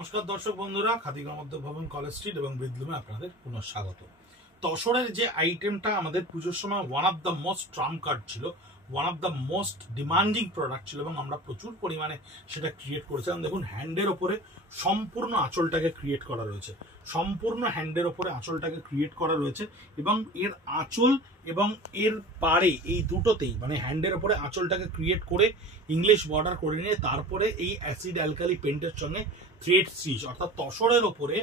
নমস্কার দর্শক বন্ধুরা, খাদিগা মধ্য ভবন, কলেজ স্ট্রিট এবং ব্রিদলুমে আপনাদের পুনঃ স্বাগত। তসরের যে আইটেমটা আমাদের পুজোর সময় one of the most trump card ছিল, one of the most demanding product ছিল এবং আমরা প্রচুর পরিমাণে সেটা ক্রিয়েট করেছিলাম। দেখুন, হ্যান্ডের ওপরে সম্পূর্ণ আঁচলটাকে ক্রিয়েট করা রয়েছে, সম্পূর্ণ হ্যান্ডের ওপরে আঁচলটাকে ক্রিয়েট করা রয়েছে এবং এর আঁচল এবং এর পাড়ে এই দুটোতেই মানে হ্যান্ডের ওপরে আঁচলটাকে ক্রিয়েট করে ইংলিশ বর্ডার করে নিয়ে তারপরে এই অ্যাসিড অ্যালকালি পেন্টের সঙ্গে থ্রেড স্টিচ অর্থাৎ তসরের ওপরে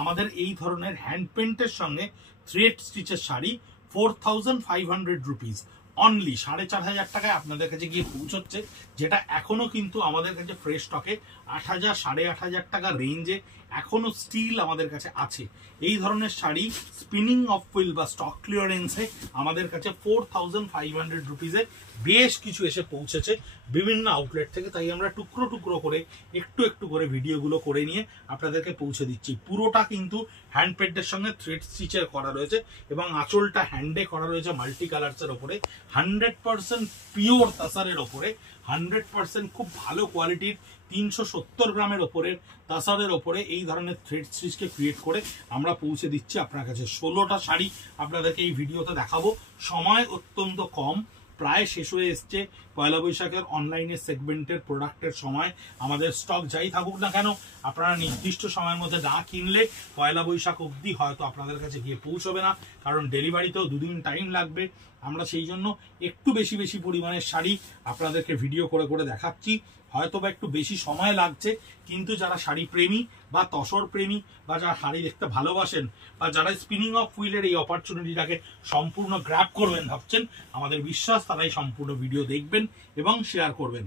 আমাদের এই ধরনের হ্যান্ড পেন্টের সঙ্গে থ্রেড স্টিচের শাড়ি 4500 রুপিস অনলি 4500 টাকায় আপনাদের কাছে গিয়ে পৌঁছচ্ছে, যেটা এখনো কিন্তু আমাদের কাছে ফ্রেশ স্টকে 8000 8500 টাকা রেঞ্জে এখনো স্টিল আমাদের কাছে আছে। এই ধরনের শাড়ি স্পিনিং অফ হুইল বা স্টক ক্লিয়ারেন্সে আমাদের কাছে 4500 রুপিসে বেশ কিছু এসে পৌঁছেছে বিভিন্ন আউটলেট থেকে। তাই আমরা টুকরো টুকরো করে একটু একটু করে ভিডিওগুলো করে নিয়ে আপনাদেরকে পৌঁছে দিচ্ছি। পুরোটা কিন্তু হ্যান্ড পেন্টের সঙ্গে থ্রেড স্টিচের করা রয়েছে এবং আঁচলটা হ্যান্ডে করা রয়েছে মাল্টি কালার্সের ওপরে, 100% পিওর তাসারের ওপরে, 100% খুব ভালো কোয়ালিটির 370 গ্রামের ওপরের তাসারের ওপরে এই ধরনের থ্রেড স্টিচকে ক্রিয়েট করে আমরা পৌঁছে দিচ্ছি আপনার কাছে। 16টা শাড়ি আপনাদেরকে এই ভিডিওতে দেখাবো। সময় অত্যন্ত কম, প্রায় শেষ হয়ে এসছে পয়লা বৈশাখের অনলাইনে সেগমেন্টের প্রোডাক্টের সময়। আমাদের স্টক যাই থাকুক না কেন, আপনারা নির্দিষ্ট সময়ের মধ্যে না কিনলে পয়লা বৈশাখ অবধি হয়তো আপনাদের কাছে গিয়ে পৌঁছবে না, কারণ ডেলিভারিতেও 2 দিন টাইম লাগবে। আমরা সেই জন্য একটু বেশি পরিমাণের শাড়ি আপনাদেরকে ভিডিও করে করে দেখাচ্ছি। হয়তো বা একটু বেশি সময় লাগছে, কিন্তু যারা শাড়ি প্রেমী বা তসর প্রেমী বা যারা শাড়ি দেখতে ভালোবাসেন বা যারা স্পিনিং অফ হুইলের এই অপরচুনিটিটাকে সম্পূর্ণ গ্র্যাব করবেন ভাবছেন, আমাদের বিশ্বাস তারাই সম্পূর্ণ ভিডিও দেখবেন এবং শেয়ার করবেন।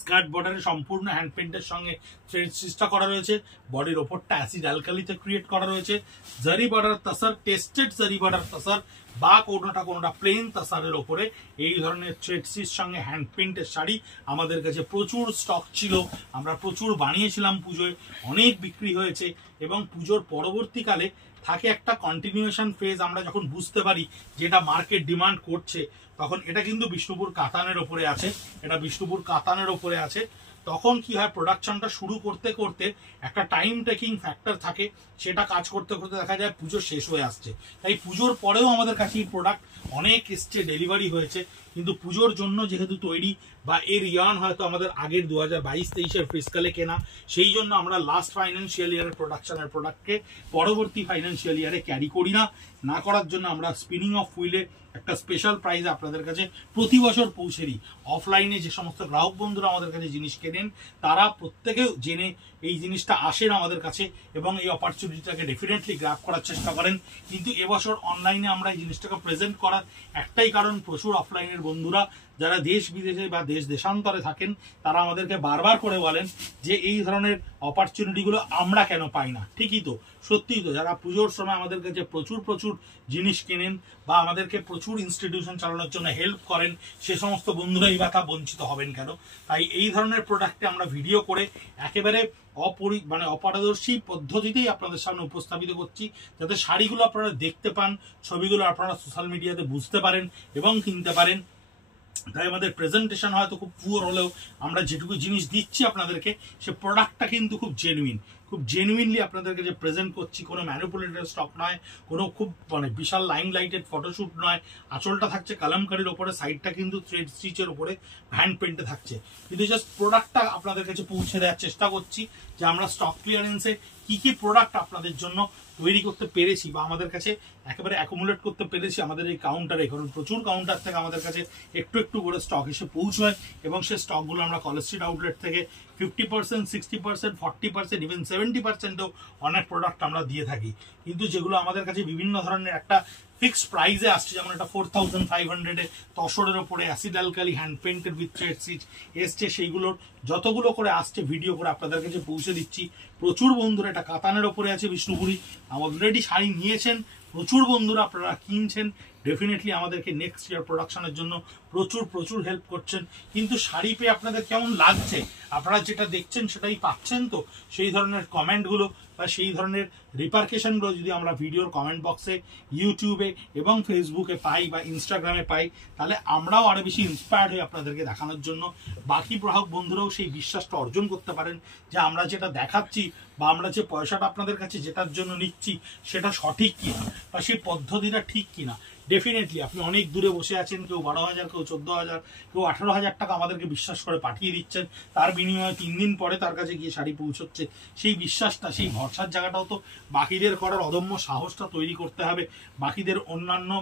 স্কার্ট বর্ডারে সম্পূর্ণ হ্যান্ড পেন্টের সঙ্গে থ্রেড স্টিচটা করা রয়েছে, বডির ওপরটা অ্যাসিড অ্যালকালিতে ক্রিয়েট করা রয়েছে। জারি বর্ডার তাসার, টেস্টেড জারি বর্ডার তাসার বা কোনোটা প্লেন তাসারের ওপরে এই ধরনের থ্রেড স্টিচ সঙ্গে হ্যান্ড পেন্টের শাড়ি আমাদের কাছে প্রচুর স্টক ছিল। আমরা প্রচুর বানিয়েছিলাম, পুজোয় অনেক বিক্রি হয়েছে এবং পুজোর পরবর্তীকালে থাকে একটা কন্টিনিউয়েশন ফেজ। আমরা যখন বুঝতে পারি যেটা মার্কেট ডিমান্ড করছে, তখন এটা কিন্তু বিষ্ণুপুর কাতানের ওপরে আছে, এটা বিষ্ণুপুর কাতানের ওপরে আছে। তখন কি হয়, প্রোডাকশনটা শুরু করতে করতে একটা টাইম টেকিং ফ্যাক্টর থাকে, সেটা কাজ করতে করতে দেখা যায় পুজো শেষ হয়ে আসছে। তাই পুজোর পরেও আমাদের কাছে এই প্রোডাক্ট অনেক এসছে, ডেলিভারি হয়েছে, কিন্তু পুজোর জন্য যেহেতু তৈরি বা এর ইয়ার্ন হয়তো আমাদের আগের 2022-23 ফিসকালে কেনা, সেই জন্য আমরা লাস্ট ফাইন্যান্সিয়াল ইয়ারের প্রোডাকশনের প্রোডাক্টকে পরবর্তী ফাইন্যান্সিয়াল ইয়ারে ক্যারি করি না করার জন্য আমরা স্পিনিং অফ হুইলে একটা স্পেশাল প্রাইজে আপনাদের কাছে প্রতি বছর পৌঁছে দিই। অফলাইনে যে সমস্ত গ্রাহক বন্ধুরা আমাদের কাছে জিনিস কেনেন, তারা প্রত্যেকে জেনে এই জিনিসটা আসেন আমাদের কাছে এবং এই অপরচুনিটিটাকে ডেফিনেটলি গ্র্যাব করার চেষ্টা করেন। কিন্তু এবছর অনলাইনে আমরা এই জিনিসটাকে প্রেজেন্ট করার একটাই কারণ, প্রচুর অফলাইনের বন্ধুরা যারা দেশ বিদেশে বা দেশান্তরে থাকেন, তারা আমাদেরকে বারবার করে বলেন যে এই ধরনের অপরচুনিটিগুলো আমরা কেন পাই না। ঠিকই তো, সত্যিই তো, যারা পুজোর সময় আমাদের কাছে প্রচুর জিনিস কেনেন বা আমাদেরকে প্রচুর ইনস্টিটিউশন চালানোর জন্য হেল্প করেন, সে সমস্ত বন্ধুরাই বা তা বঞ্চিত হবেন কেন? তাই এই ধরনের প্রোডাক্টে আমরা ভিডিও করে একেবারে অপারদর্শী পদ্ধতিতেই আপনাদের সামনে উপস্থাপিত করছি, যাতে শাড়িগুলো আপনারা দেখতে পান, ছবিগুলো আপনারা সোশ্যাল মিডিয়াতে বুঝতে পারেন এবং কিনতে পারেন। তাই আমাদের প্রেজেন্টেশন হয়তো খুব পুয়ার হলেও আমরা যেটুকু জিনিস দিচ্ছি আপনাদেরকে, সে প্রোডাক্টটা কিন্তু খুব জেনুইনলি আপনাদেরকে যে প্রেজেন্ট করছি। কোনো ম্যানিপুলেটেড স্টক নয়, কোনো খুব বিশাল লাইন লাইটেড ফটোশুট নয়। আঁচলটা থাকছে কালামকারির ওপরে, সাইডটা কিন্তু থ্রেড স্টিচের ওপরে হ্যান্ড পেন্টে থাকছে, কিন্তু জাস্ট প্রোডাক্টটা আপনাদের কাছে পৌঁছে দেওয়ার চেষ্টা করছি যে আমরা স্টক ক্লিয়ারেন্সে কি প্রোডাক্ট আপনাদের জন্য তৈরি করতে পেরেছি বা আমাদের কাছে একেবারে অ্যাকুমুলেট করতে পেরেছি আমাদের এই কাউন্টারে। কারণ প্রচুর কাউন্টার থেকে আমাদের কাছে একটু করে স্টক এসে পৌঁছয় এবং সেই স্টকগুলো আমরা কলেজ স্ট্রিট আউটলেট থেকে 50%, 60%, 40%, ইভেন 70%ও অনেক প্রোডাক্ট আমরা দিয়ে থাকি। কিন্তু যেগুলো আমাদের কাছে বিভিন্ন ধরনের একটা ফিক্সড প্রাইসে আসছে, যেমন একটা 4500 তসরের ওপরে acid alkali hand painted with thread stitch এসছে, সেইগুলোর যতগুলো করে আসছে ভিডিও করে আপনাদের কাছে পৌঁছে দিচ্ছি। প্রচুর বন্ধুরা এটা কাতানের ওপরে আছে বিষ্ণুপুরি, অলরেডি শাড়ি নিয়েছেন, প্রচুর বন্ধুরা আপনারা কিনছেন, ডেফিনেটলি আমাদেরকে নেক্সট ইয়ার প্রোডাকশনের জন্য প্রচুর প্রচুর হেল্প করছেন। কিন্তু শাড়ি পেয়ে আপনাদের কেমন লাগছে, আপনারা যেটা দেখছেন সেটাই পাচ্ছেন তো? সেই ধরনের কমেন্টগুলো বা সেই ধরনের রিপারকেশনগুলো যদি আমরা ভিডিওর কমেন্ট বক্সে, ইউটিউবে এবং ফেসবুকে পাই বা ইনস্টাগ্রামে পাই, তাহলে আমরাও আরো বেশি ইন্সপায়ার্ড হই আপনাদেরকে দেখানোর জন্য। বাকি গ্রাহক বন্ধুরাও সেই বিশ্বাসটা অর্জন করতে পারেন যে আমরা যেটা দেখাচ্ছি বা আমরা যে পয়সাটা আপনাদের কাছে যেটার জন্য নিচ্ছি সেটা সঠিক কিনা বা সেই পদ্ধতিটা ঠিক কিনা। ডেফিনেটলি আপনি অনেক দূরে বসে আছেন, কেউ 12,000, কেউ 14,000, কেউ 18,000 টাকা আমাদেরকে বিশ্বাস করে পাঠিয়ে দিচ্ছেন, তার বিনিময়ে 3 দিন পরে তার কাছে গিয়ে শাড়ি পৌঁছচ্ছে। সেই বিশ্বাসটা, সেই ভরসার জায়গাটাও তো বাকিদের করার অদম্য সাহসটা তৈরি করতে হবে, বাকিদের অন্যান্য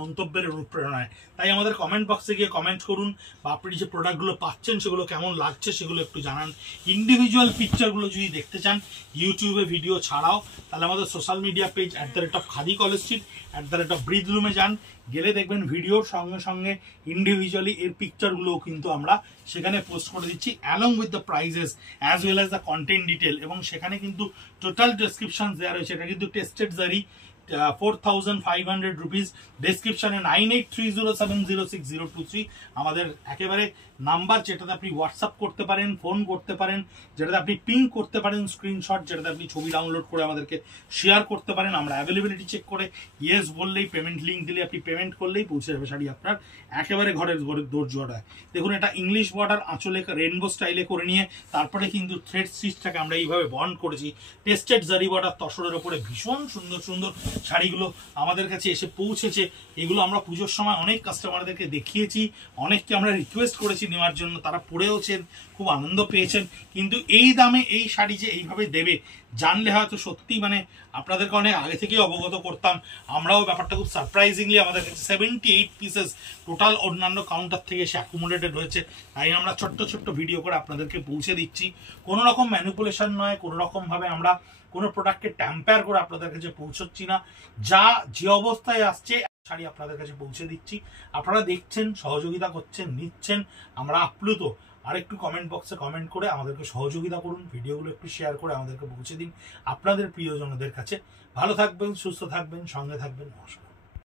মন্তব্যের অনুপ্রেরণায়। তাই আমাদের কমেন্ট বক্সে গিয়ে কমেন্ট করুন, বা আপনি যে প্রোডাক্টগুলো পাচ্ছেন সেগুলো কেমন লাগছে সেগুলো একটু জানান। ইন্ডিভিজুয়াল পিকচারগুলো যদি দেখতে চান ইউটিউবে ভিডিও ছাড়াও, তাহলে আমাদের social media page @Khadi college street, @ব্রিদলুমে যান, গেলে দেখবেন ভিডিওর সঙ্গে সঙ্গে ইন্ডিভিজুয়ালি এর পিকচারগুলোও কিন্তু আমরা সেখানে পোস্ট করে দিচ্ছি, along with the prices as well as the content detail. এবং সেখানে কিন্তু টোটাল ডেসক্রিপশন দেওয়া রয়েছে। এটা কিন্তু টেস্টেড জারি, 4,500 রুপিস। ডেসক্রিপশনে 9830706023 আমাদের একেবারে নাম্বার, যেটাতে আপনি হোয়াটসঅ্যাপ করতে পারেন, ফোন করতে পারেন, যেটাতে আপনি পিং করতে পারেন স্ক্রিনশট, যেটাতে আপনি ছবি ডাউনলোড করে আমাদেরকে শেয়ার করতে পারেন। আমরা অ্যাভেলেবিলিটি চেক করে ইয়েস বললেই, পেমেন্ট লিঙ্ক দিলে আপনি পেমেন্ট করলেই পৌঁছে যাবে শাড়ি আপনার একেবারে ঘরের দোরজোড়ায়। দেখুন, এটা ইংলিশ বর্ডার আঁচলে রেনবো স্টাইলে করে নিয়ে তারপরে কিন্তু থ্রেড স্টিচটাকে আমরা এইভাবে বন্ড করেছি। টেস্টেড জারি বর্ডার তসরের ওপরে ভীষণ সুন্দর সুন্দর শাড়িগুলো আমাদের কাছে এসে পৌঁছেছে। এগুলো আমরা পুজোর সময় অনেক কাস্টমারদেরকে দেখিয়েছি, অনেককে আমরা রিকোয়েস্ট করেছি নেওয়ার জন্য, তারা পরেওছেন, খুব আনন্দ পেয়েছেন। কিন্তু এই দামে এই শাড়ি যে এইভাবে দেবে জানলে হয়তো সত্যি মানে আপনাদেরকে অনেক আগে থেকেই অবগত করতাম। আমরাও ব্যাপারটা খুব সারপ্রাইজিংলি, আমাদের কাছে 78 পিসেস টোটাল অন্যান্য কাউন্টার থেকে এসে অ্যাকুমুলেটেড হয়েছে। তাই আমরা ছোট্ট ছোট্ট ভিডিও করে আপনাদেরকে পৌঁছে দিচ্ছি। কোনো রকম ম্যানিপুলেশন নয়, কোনো রকম ভাবে আমরা কোনো প্রোডাক্টকে ট্যাম্পার করে আপনাদের কাছে পৌঁছচ্ছি না। যা যে অবস্থায় আসছে শাড়ি আপনাদের কাছে পৌঁছে দিচ্ছি। আপনারা দেখছেন, সহযোগিতা করছেন, নিচ্ছেন, আমরা আপ্লুত। আর একটু কমেন্ট বক্সে কমেন্ট করে আমাদেরকে সহযোগিতা করুন, ভিডিওগুলো একটু শেয়ার করে আমাদেরকে পৌঁছে দিন আপনাদের প্রিয়জনদের কাছে। ভালো থাকবেন, সুস্থ থাকবেন, সঙ্গে থাকবেন। নমস্কার।